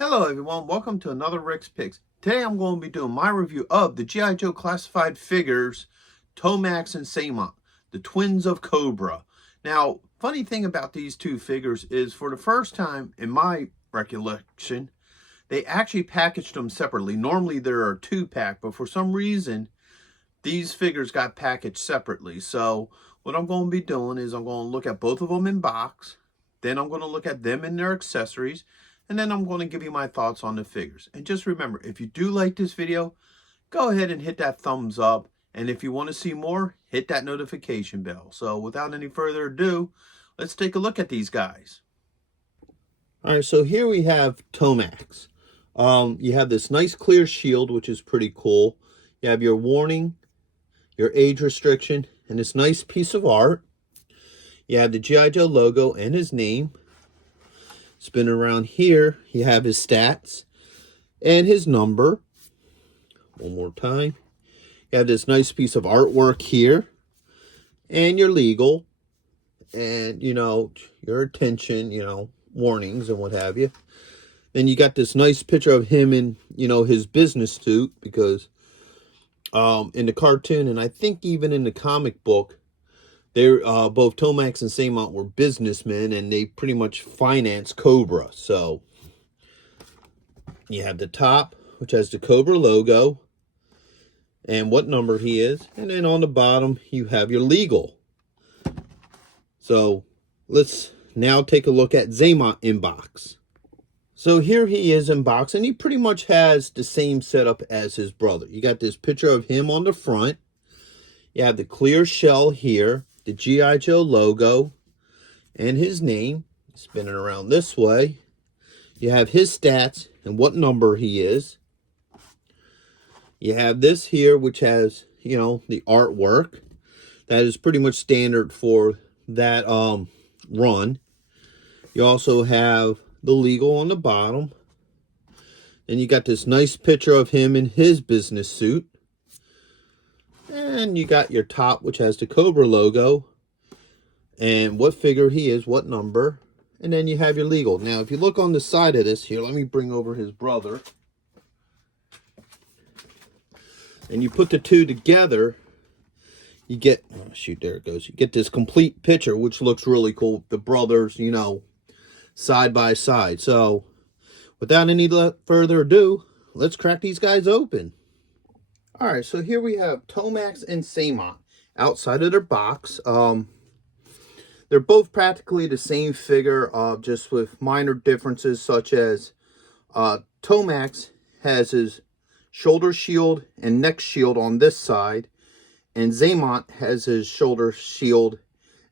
Hello everyone, welcome to another Rick's Picks. Today I'm going to be doing my review of the G.I. Joe classified figures, Tomax and Xamot, the twins of Cobra. Now, funny thing about these two figures is for the first time in my recollection, they actually packaged them separately. Normally there are two pack, but for some reason, these figures got packaged separately. So what I'm going to be doing is I'm going to look at both of them in box, then I'm going to look at them and their accessories, and then I'm going to give you my thoughts on the figures. And just remember, if you do like this video, go ahead and hit that thumbs up. And if you want to see more, hit that notification bell. So without any further ado, let's take a look at these guys. All right, so here we have Tomax. You have this nice clear shield, which is pretty cool. You have your warning, your age restriction, and this nice piece of art. You have the G.I. Joe logo and his name. Spin around here, you have his stats and his number. One more time. You have this nice piece of artwork here. And your legal. And, your attention, warnings and what have you. Then you got this nice picture of him in, his business suit. Because in the cartoon, and I think even in the comic book, they're both Tomax and Xamot were businessmen, and they pretty much financed Cobra. So you have the top, which has the Cobra logo and what number he is, and then on the bottom you have your legal. So let's now take a look at Xamot in box. So here he is in box, and he pretty much has the same setup as his brother. You got this picture of him on the front. You have the clear shell here, the G.I. Joe logo, and his name. Spinning around this way. You have his stats and what number he is. You have this here, which has, the artwork. That is pretty much standard for that run. You also have the legal on the bottom. And you got this nice picture of him in his business suit. And you got your top, which has the Cobra logo. And what figure he is, what number. And then you have your legal. Now, if you look on the side of this here, let me bring over his brother. And you put the two together, you get, oh shoot, there it goes. You get this complete picture, which looks really cool. The brothers, side by side. So, without any further ado, let's crack these guys open. All right, so here we have Tomax and Xamot outside of their box. They're both practically the same figure, just with minor differences, such as Tomax has his shoulder shield and neck shield on this side, and Xamot has his shoulder shield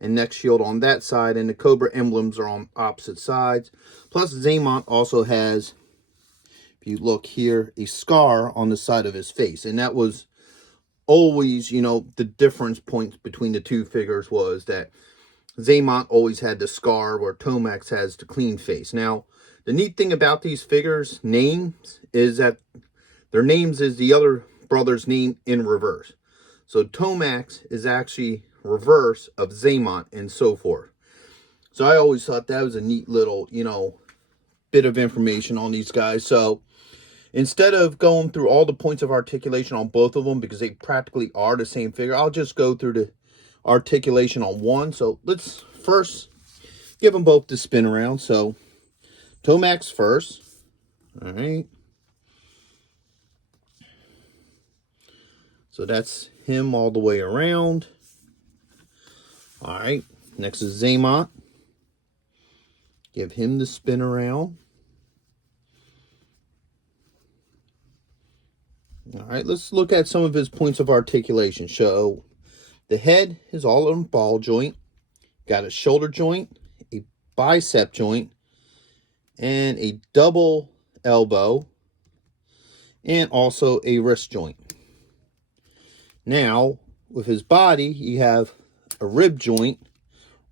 and neck shield on that side, and the Cobra emblems are on opposite sides. Plus, Xamot also has, if you look here, a scar on the side of his face. And that was always, the difference points between the two figures was that Xamot always had the scar where Tomax has the clean face. Now, the neat thing about these figures' names is that their names is the other brother's name in reverse. So Tomax is actually reverse of Xamot and so forth. So I always thought that was a neat little, bit of information on these guys. So instead of going through all the points of articulation on both of them, because they practically are the same figure, I'll just go through the articulation on one. So let's first give them both the spin around. So Tomax first. All right. So that's him all the way around. All right. Next is Xamot. Give him the spin around. All right, let's look at some of his points of articulation. So the head is all on ball joint. Got a shoulder joint, a bicep joint, and a double elbow, and also a wrist joint. Now, with his body, you have a rib joint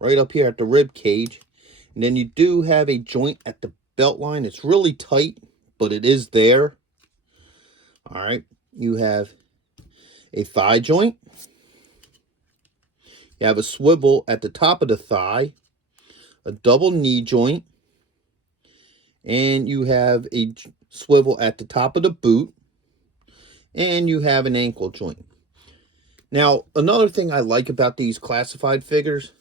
right up here at the rib cage. And then you do have a joint at the belt line. It's really tight, but it is there. All right. You have a thigh joint. You have a swivel at the top of the thigh. A double knee joint. And you have a swivel at the top of the boot. And you have an ankle joint. Now, another thing I like about these classified figures,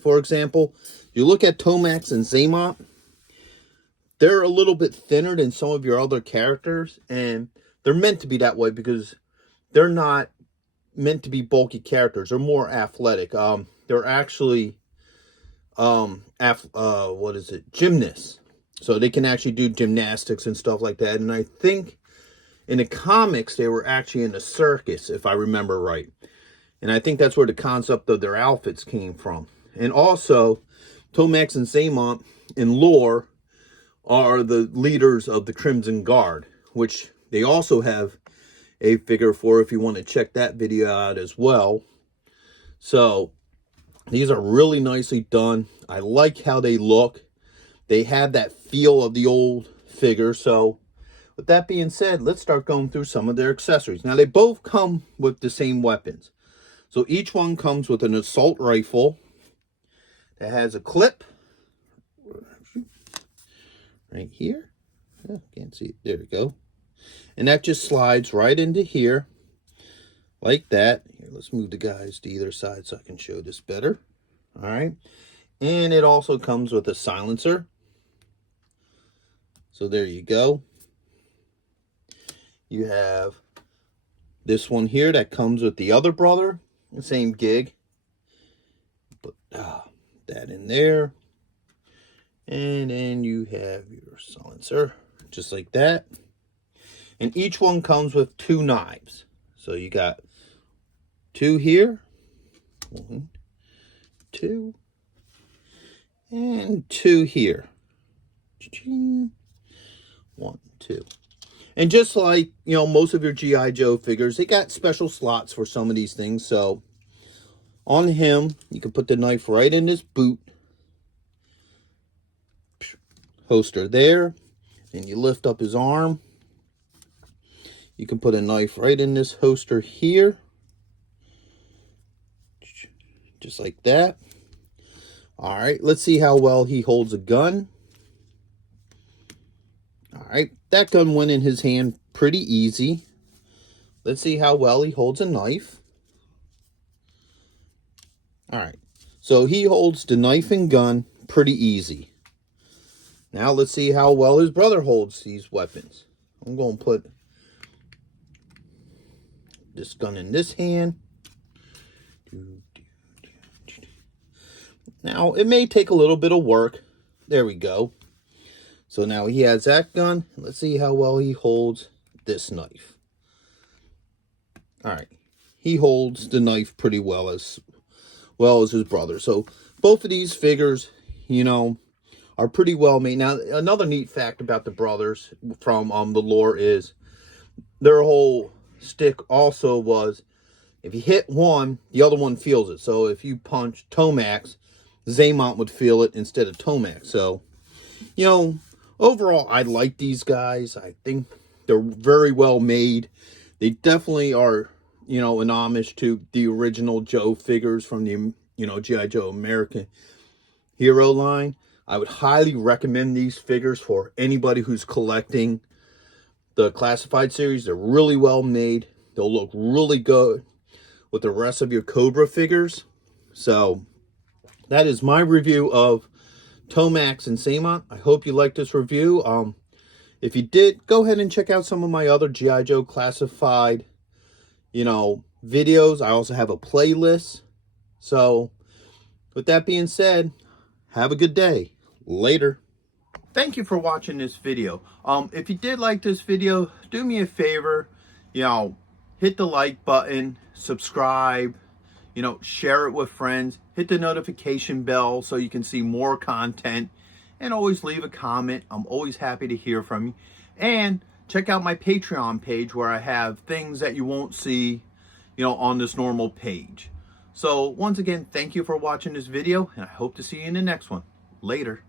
for example, you look at Tomax and Xamot, they're a little bit thinner than some of your other characters, and they're meant to be that way because they're not meant to be bulky characters. They're more athletic. They're actually gymnasts. So they can actually do gymnastics and stuff like that. And I think in the comics they were actually in a circus, if I remember right. And I think that's where the concept of their outfits came from. And also, Tomax and Xamot in lore are the leaders of the Crimson Guard, which they also have a figure for if you want to check that video out as well. So these are really nicely done. I like how they look. They have that feel of the old figure. So with that being said, let's start going through some of their accessories. Now, they both come with the same weapons. So each one comes with an assault rifle that has a clip right here. Oh, can't see it. There we go. And that just slides right into here like that. Here, let's move the guys to either side so I can show this better. All right. And it also comes with a silencer. So there you go. You have this one here that comes with the other brother. The same gig. Put that in there. And then you have your silencer, just like that. And each one comes with 2 knives. So you got 2 here. 1, 2. And 2 here. 1, 2. And just like, you know, most of your G.I. Joe figures, they got special slots for some of these things. So on him, you can put the knife right in this boot holster there. And you lift up his arm. You can put a knife right in this holster here. Just like that. All right, let's see how well he holds a gun. All right, that gun went in his hand pretty easy. Let's see how well he holds a knife. All right, so he holds the knife and gun pretty easy. Now let's see how well his brother holds these weapons. I'm going to put this gun in this hand. Now, it may take a little bit of work. There we go. So now he has that gun. Let's see how well he holds this knife. All right. He holds the knife pretty well as his brother. So both of these figures, you know, are pretty well made. Now, another neat fact about the brothers from the lore is their whole stick also was, if you hit one, the other one feels it. So if you punch Tomax, Xamot would feel it instead of Tomax. So, you know, overall, I like these guys. I think they're very well made. They definitely are, you know, an homage to the original Joe figures from the, you know, G.I. Joe American Hero line. I would highly recommend these figures for anybody who's collecting the classified series. They're really well made. They'll look really good with the rest of your Cobra figures. So that is my review of Tomax and Xamot. I hope you liked this review. If you did, go ahead and check out some of my other G.I. Joe classified, you know, videos. I also have a playlist. So with that being said, have a good day. Later. Thank you for watching this video. If you did like this video, do me a favor, you know, hit the like button, subscribe, you know, share it with friends, hit the notification bell so you can see more content, and always leave a comment. I'm always happy to hear from you. And check out my Patreon page where I have things that you won't see, you know, on this normal page. So once again, thank you for watching this video, and I hope to see you in the next one. Later.